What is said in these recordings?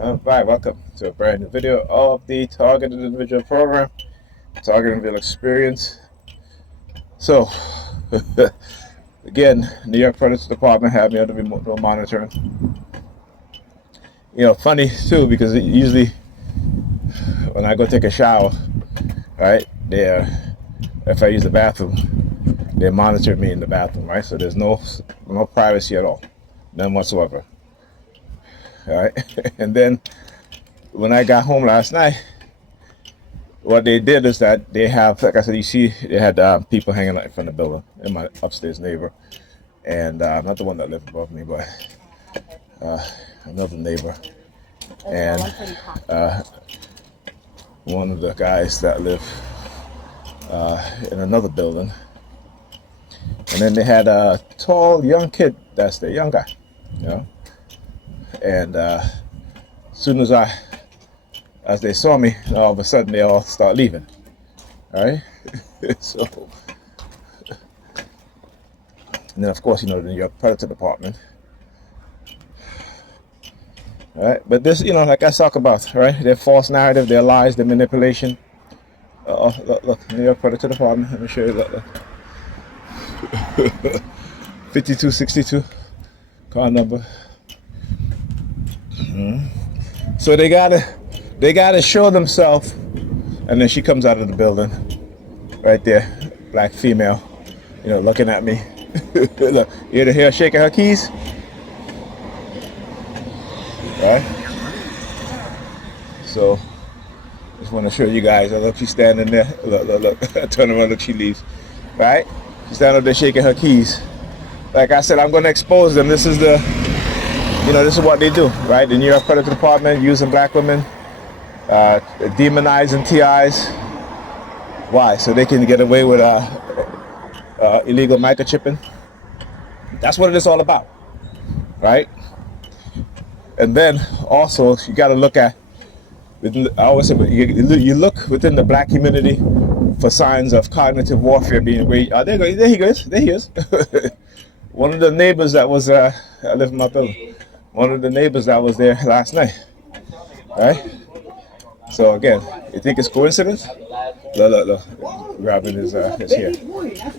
Hi, welcome to a brand new video of the Targeted Individual Program, Targeted Individual Experience. So, again, New York Predators Department have me under remote monitoring. You know, funny too, because usually when I go take a shower, right, if I use the bathroom, they monitor me in the bathroom, right? So there's no privacy at all, none whatsoever. All right, and then when I got home last night, what they did is that they have, like I said, you see, they had people hanging out in front of the building, in my upstairs neighbor, and not the one that lived above me, but another neighbor, and one of the guys that live in another building, and then they had a tall young kid that's the young guy, you know, and as soon as they saw me, all of a sudden they all start leaving. All right, so, and then of course, you know, the New York Predator Department. All right, but this, you know, like I talk about, right? Their false narrative, their lies, their manipulation. Look, New York Predator Department. Let me show you. Look. 5262 car number. So they gotta show themselves, and then she comes out of the building, right there, black female, you know, looking at me. Look, you hear her shaking her keys, right? So, just want to show you guys. Look, she's standing there. Look. Turn around, look, she leaves, right? She's standing up there shaking her keys. Like I said, I'm going to expose them. This is this is what they do, right? The New York Predator Department using black women, demonizing TIs. Why? So they can get away with illegal microchipping. That's what it is all about, right? And then also you got to look at. I always say you look within the black community for signs of cognitive warfare being waged. There he is. One of the neighbors that was I live in my building. One of the neighbors that was there last night, right? So again, you think it's coincidence? Look. Grabbing his here.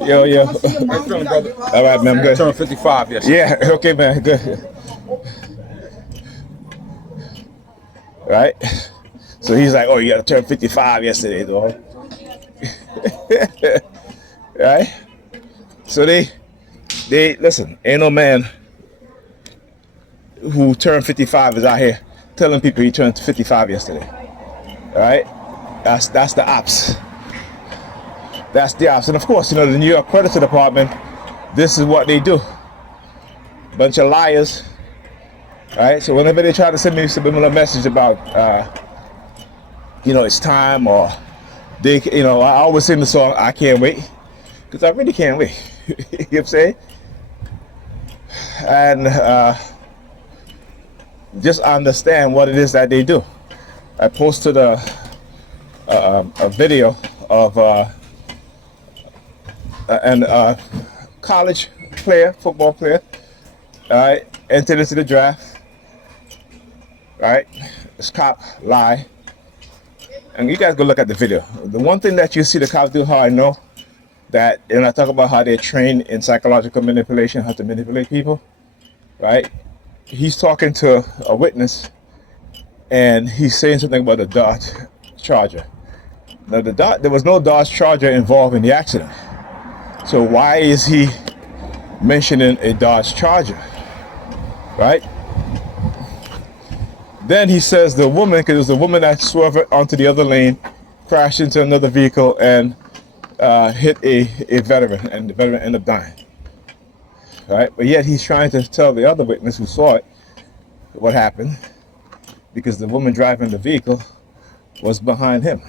Yo. Brother. All right, man, I'm good. Turned 55 yesterday. Yeah, okay, man, good. Right? So he's like, oh, you got to turn 55 yesterday, dog. Right? So they listen, ain't no man who turned 55 is out here telling people he turned 55 yesterday. All right? That's the ops. That's the ops. And of course, you know, the New York Predator Department, this is what they do. Bunch of liars. All right? So whenever they try to send me a subliminal message about it's time, or they, I always sing the song, I can't wait, because I really can't wait. You know what I'm saying? And just understand what it is that they do. I posted a video of a college player, football player, entered into the draft, right? This cop lie. And you guys go look at the video. The one thing that you see the cops do, how I know that, and I talk about how they're trained in psychological manipulation, how to manipulate people, right? He's talking to a witness, and he's saying something about a Dodge Charger. Now, there was no Dodge Charger involved in the accident. So why is he mentioning a Dodge Charger, right? Then he says the woman, because it was the woman that swerved onto the other lane, crashed into another vehicle and hit a veteran, and the veteran ended up dying. Right? But yet he's trying to tell the other witness who saw it what happened, because the woman driving the vehicle was behind him.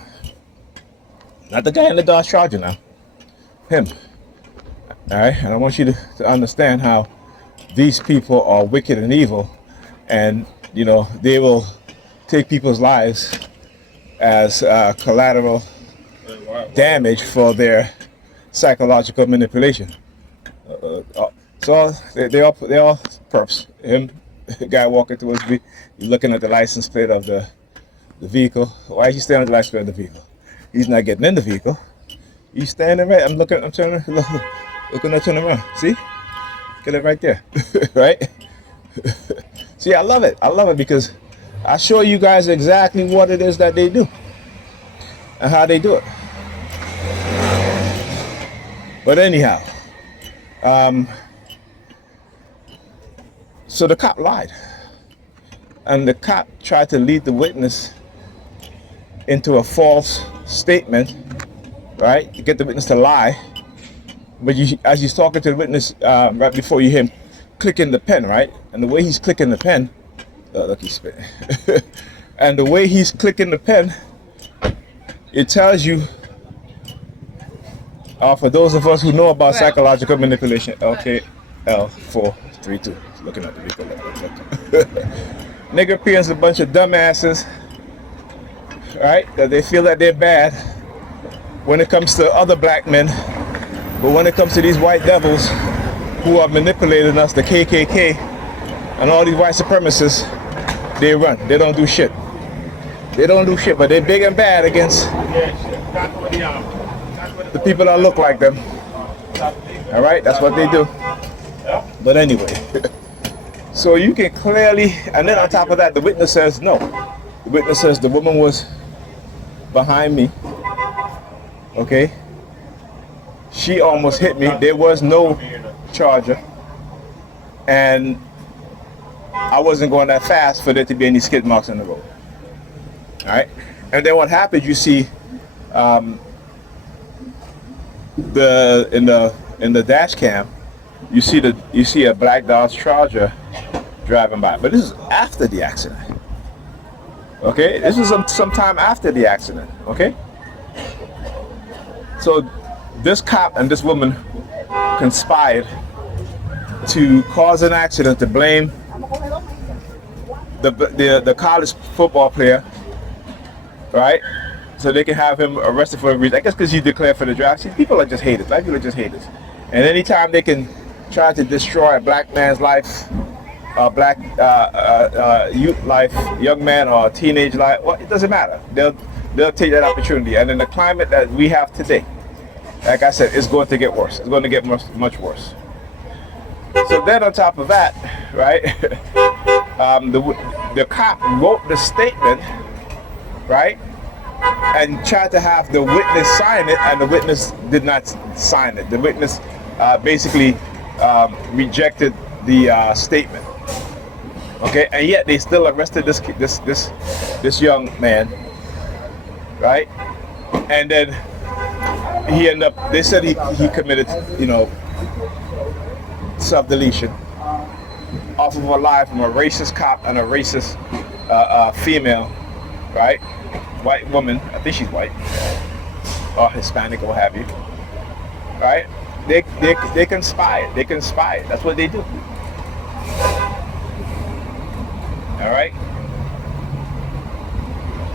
Not the guy in the Dodge Charger now. Him. All right? And I want you to understand how these people are wicked and evil, and they will take people's lives as collateral damage for their psychological manipulation. So they all perps. Him, The guy walking towards me, he's looking at the license plate of the vehicle. Why is he standing on the license plate of the vehicle? He's not getting in the vehicle. He's standing right. I'm turning, looking at turning around. See? Get it right there. Right? See, I love it because I show you guys exactly what it is that they do and how they do it. But anyhow, so the cop lied, and the cop tried to lead the witness into a false statement, right? To get the witness to lie. But as he's talking to the witness, right before you hear him clicking the pen, right? And the way he's clicking the pen, look, he's spitting. And the way he's clicking the pen, it tells you, for those of us who know about psychological manipulation, LKL432. Looking at the vehicle. Nigger peons a bunch of dumbasses, right? That they feel that they're bad when it comes to other black men, but when it comes to these white devils who are manipulating us, the KKK and all these white supremacists, they run. They don't do shit. They don't do shit, but they're big and bad against the people that look like them. All right, that's what they do. But anyway, so you can clearly, and then on top of that, the witness says no. The witness says the woman was behind me. Okay, she almost hit me. There was no charger, and I wasn't going that fast for there to be any skid marks on the road. All right, and then what happened? You see, in the dash cam, you see a black Dodge Charger driving by, but this is after the accident. Okay, this is some time after the accident. Okay, so this cop and this woman conspired to cause an accident to blame the college football player, right? So they can have him arrested for a reason. I guess because he declared for the draft. See, people are just haters. Black people are just haters. And anytime they can try to destroy a black man's life, a black youth life, young man or teenage life, well, it doesn't matter. They'll take that opportunity. And in the climate that we have today, like I said, it's going to get worse. It's going to get much worse. So then on top of that, right, the cop wrote the statement, right, and tried to have the witness sign it, and the witness did not sign it. The witness basically rejected the statement. Okay, and yet they still arrested this young man, right? And then he ended up. They said he committed, self-deletion off of a lie from a racist cop and a racist female, right? White woman, I think she's white, or Hispanic, or what have you, right? They conspired. They conspired. That's what they do. All right.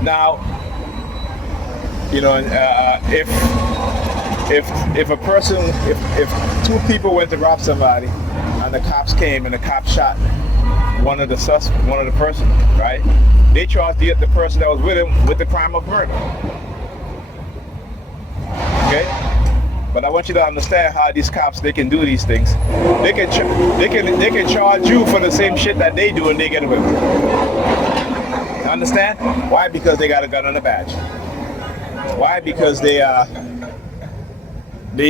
Now, if a person, if two people went to rob somebody, and the cops came and the cops shot one of the person, right? They charged the person that was with him with the crime of murder. Okay? But I want you to understand how these cops, they can do these things. They can charge you for the same shit that they do and they get away with it. Understand? Why? Because they got a gun on the badge. Why? Because they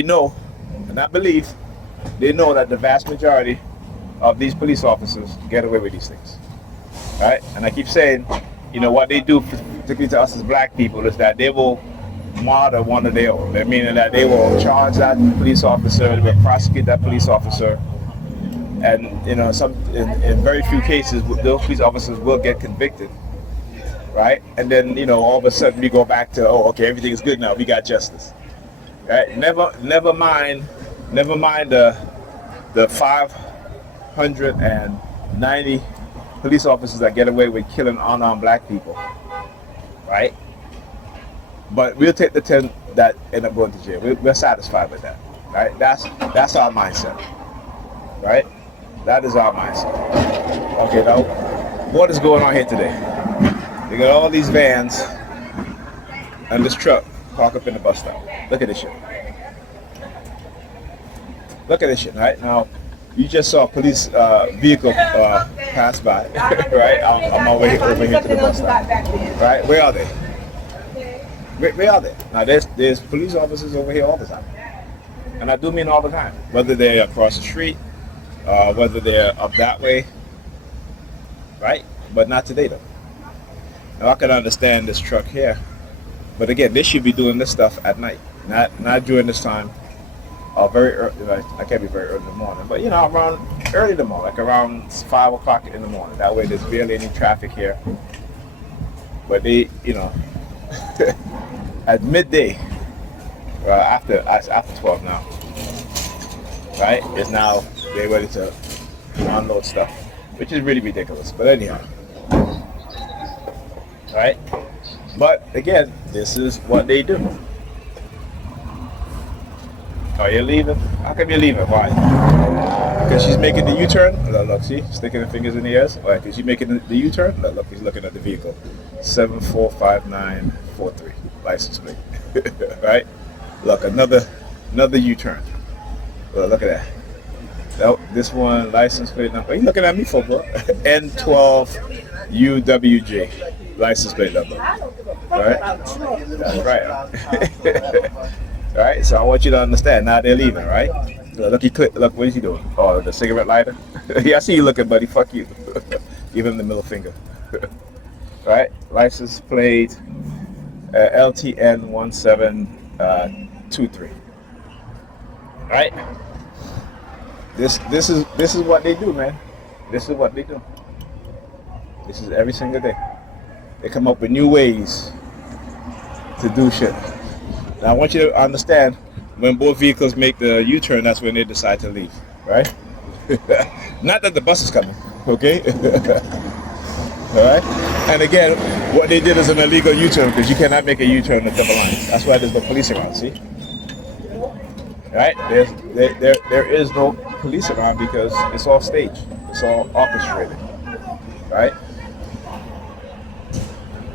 know, and I believe, they know that the vast majority of these police officers get away with these things. Right? And I keep saying, what they do, particularly to us as black people, is that they will martyr one of their own. Meaning that they will charge that police officer, they will prosecute that police officer, and in very few cases, those police officers will get convicted. Right? And then, all of a sudden we go back to, okay, everything is good now, we got justice. Right? Never mind the 590 police officers that get away with killing unarmed black people, right? But we'll take the 10 that end up going to jail. We're satisfied with that, right? That's our mindset, right? That is our mindset. Okay, now what is going on here today? You got all these vans and this truck parked up in the bus stop. Look at this shit. Look at this shit, right? Now, you just saw a police vehicle pass by, right? I'm over here to the bus stop. Right? Where are they? Where are they? Now, there's police officers over here all the time. And I do mean all the time. Whether they're across the street, whether they're up that way, right? But not today, though. Now, I can understand this truck here. But again, they should be doing this stuff at night, not during this time. Very early, I can't be very early in the morning, but around early in the morning, like around 5 o'clock in the morning. That way, there's barely any traffic here. But they, at midday, after 12 now, right? Is now they're ready to unload stuff, which is really ridiculous. But anyhow, right? But again, this is what they do. Oh, you're leaving? How come you're leaving? Why? Because she's making the U-turn? Look, see? Sticking her fingers in the ears. Why? Because she's making the U-turn? Look, he's looking at the vehicle. 745943. License plate. Right? Look, another U-turn. Look at that. Nope, this one, license plate number. What are you looking at me for, bro? N12UWJ. License plate number. Right? That's right. All right, so I want you to understand. Now they're leaving, right? Look, look, what is he doing? Oh, the cigarette lighter. Yeah, I see you looking, buddy. Fuck you. Give him the middle finger. Right? License plate LTN1723. Right? This is what they do, man. This is what they do. This is every single day. They come up with new ways to do shit. Now, I want you to understand, when both vehicles make the U-turn, that's when they decide to leave, right? Not that the bus is coming, okay? All right? And again, what they did is an illegal U-turn, because you cannot make a U-turn in double lines. That's why there's no police around, see? Right? There is no police around because it's all staged. It's all orchestrated, right?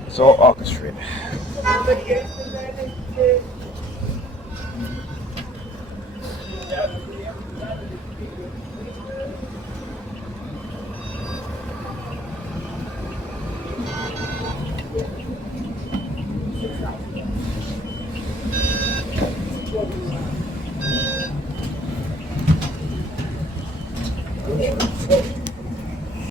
It's all orchestrated.